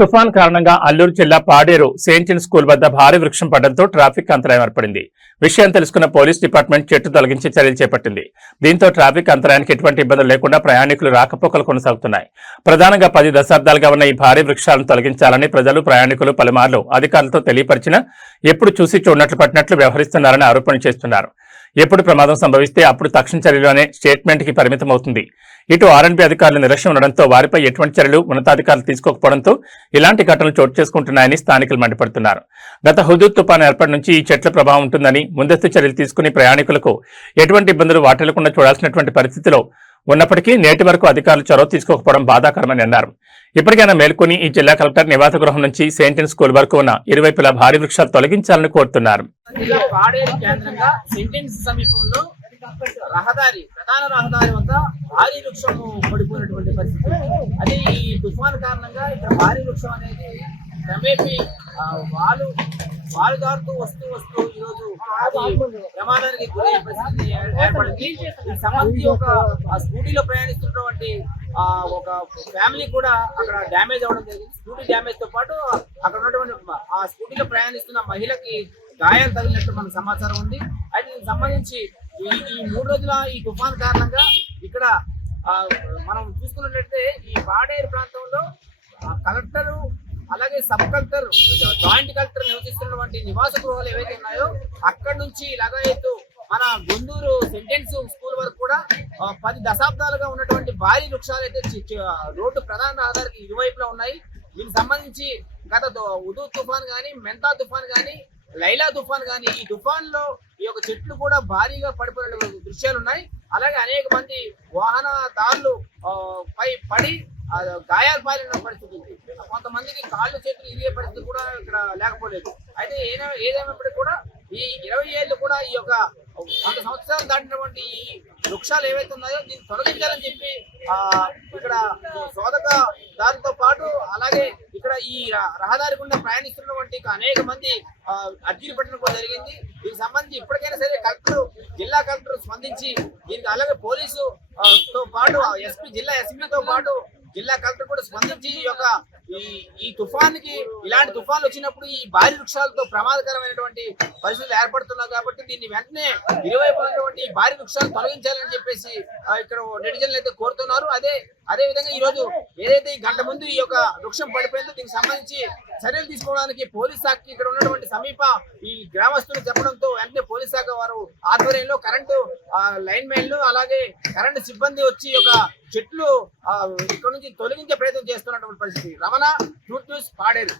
తుఫాన్ కారణంగా అల్లూరు జిల్లా పాడేరు సెయింట్ స్కూల్ వద్ద భారీ వృక్షం పడడంతో ట్రాఫిక్ అంతరాయం ఏర్పడింది. విషయం తెలుసుకున్న పోలీస్ డిపార్ట్మెంట్ చెట్టు తొలగించి చర్యలు చేపట్టింది. దీంతో ట్రాఫిక్ అంతరాయానికి ఎటువంటి ఇబ్బందులు లేకుండా ప్రయాణికులు రాకపోకలు కొనసాగుతున్నాయి. ప్రధానంగా 10 దశాబ్దాలుగా ఉన్న ఈ భారీ వృక్షాలను తొలగించాలని ప్రజలు, ప్రయాణికులు పలుమార్లు అధికారులతో తెలియపరిచినా ఎప్పుడు చూసి చూడనట్లు పట్టినట్లు వ్యవహరిస్తున్నారని ఆరోపణలు చేస్తున్నారు. ఎప్పుడు ప్రమాదం సంభవిస్తే అప్పుడు తక్షణ చర్యలు అనే స్టేట్మెంట్ కి పరిమితమవుతుంది. ఇటు ఆర్ఎండ్బీ అధికారులు నిర్లక్ష్యం ఉండడంతో వారిపై ఎటువంటి చర్యలు ఉన్నతాధికారులు తీసుకోకపోవడంతో ఇలాంటి ఘటనలు చోటు చేసుకుంటున్నాయని స్థానికులు మండిపడుతున్నారు. గత హుదూద్ తుపాను ఏర్పాటు నుంచి ఈ చెట్ల ప్రభావం ఉంటుందని, ముందస్తు చర్యలు తీసుకుని ప్రయాణికులకు ఎటువంటి ఇబ్బందులు వాటిల్లకుండా చూడాల్సినటువంటి పరిస్థితిలో ఉన్నప్పటికీ నేటి వరకు అధికారులు చొరవ తీసుకోకపోవడం బాధాకరమని అన్నారు. ఇప్పటికైనా మేల్కొని ఈ జిల్లా కలెక్టర్ నివాస గృహం నుంచి సెయింట్ స్కూల్ వరకు ఉన్న ఇరువైపులా భారీ వృక్షాలు తొలగించాలని కోరుతున్నారు. ప్రధాన రహదారి వద్ద భారీ వృక్షం పడిపోయినటువంటి పరిస్థితి. అదే ఈ తుఫాన్ కారణంగా ఇక్కడ భారీ వృక్షం అనేది క్రమేపీ వాలు దాటుతూ వస్తూ ఈరోజు ప్రమాదానికి గురయ్యే పరిస్థితి ఏర్పడింది. దీనికి సంబంధించి ఒక స్కూటీలో ప్రయాణిస్తున్నటువంటి ఒక ఫ్యామిలీ కూడా అక్కడ డ్యామేజ్ అవ్వడం జరిగింది. స్కూటీ డ్యామేజ్ తో పాటు అక్కడ ఉన్నటువంటి ఆ స్కూటీలో ప్రయాణిస్తున్న మహిళకి గాయాలు తగిలినట్టు మనకు సమాచారం ఉంది. అయితే దీనికి సంబంధించి ఈ 3 రోజుల ఈ తుఫాన్ కారణంగా ఇక్కడ మనం చూసుకున్నట్లయితే ఈ పాడేరు ప్రాంతంలో కలెక్టర్ అలాగే సబ్ కలెక్టర్, జాయింట్ కలెక్టర్ నివసిస్తున్నటువంటి నివాస గృహాలు ఏవైతే ఉన్నాయో అక్కడి నుంచి లగాయత్తు మన గుంటూరు సెయింట్ స్కూల్ వరకు కూడా 10 దశాబ్దాలుగా ఉన్నటువంటి భారీ వృక్షాలు అయితే రోడ్డు ప్రధాన రహదారికి ఇరువైపులా ఉన్నాయి. దీనికి సంబంధించి గత హుదూద్ తుఫాన్ కానీ, మెంతా తుఫాన్ కానీ, లైలా తుఫాన్ కానీ ఈ తుఫాన్ లో ఈ యొక్క చెట్లు కూడా భారీగా పడిపోయిన దృశ్యాలు ఉన్నాయి. అలాగే అనేక మంది వాహనదారులు పై పడి గాయాలు పాలిన పరిస్థితి ఉంది. కొంతమందికి కాళ్ళు చేతులు ఇరిగే పరిస్థితి కూడా ఇక్కడ లేకపోలేదు. అయితే ఏదేమైనప్పటికీ కూడా ఈ 20 ఏళ్ళు కూడా ఈ యొక్క 100 సంవత్సరాలు దాటినటువంటి ఈ వృక్షాలు ఏవైతే ఉన్నాయో దీన్ని తొలగించాలని చెప్పి ఇక్కడ శోధక దానితో పాటు అలాగే ఇక్కడ ఈ రహదారి గుండా ప్రయాణిస్తున్నటువంటి అనేక మంది అర్జీలు పెట్టడం కూడా జరిగింది. దీనికి సంబంధించి ఇప్పటికైనా సరే కలెక్టర్, జిల్లా కలెక్టర్ స్పందించి దీనికి అలాగే పోలీసు తో పాటు జిల్లా ఎస్పీతో పాటు జిల్లా కలెక్టర్ కూడా స్పందించి ఈ తుఫాన్కి ఇలాంటి తుఫాన్లు వచ్చినప్పుడు ఈ భారీ వృక్షాలతో ప్రమాదకరమైనటువంటి పరిస్థితులు ఏర్పడుతున్నాయి. కాబట్టి దీన్ని వెంటనే ఇరువైపునటువంటి భారీ వృక్షాలు తొలగించాలని చెప్పేసి ఇక్కడ నెటిజన్లు అయితే కోరుతున్నారు. అదే విధంగా ఈ రోజు ఏదైతే ఈ గంట ముందు ఈ యొక్క వృక్షం పడిపోయిందో దీనికి సంబంధించి చర్యలు తీసుకోవడానికి పోలీస్ శాఖకి ఇక్కడ ఉన్నటువంటి సమీప ఈ గ్రామస్తులు చెప్పడంతో వెంటనే పోలీస్ శాఖ వారు ఆధ్వర్యంలో కరెంటు లైన్ మెన్లు అలాగే కరెంటు సిబ్బంది వచ్చి ఒక చెట్లు ఇక్కడ నుంచి తొలగించే ప్రయత్నం చేస్తున్నటువంటి పరిస్థితి. Ramana, truth news, Paderu.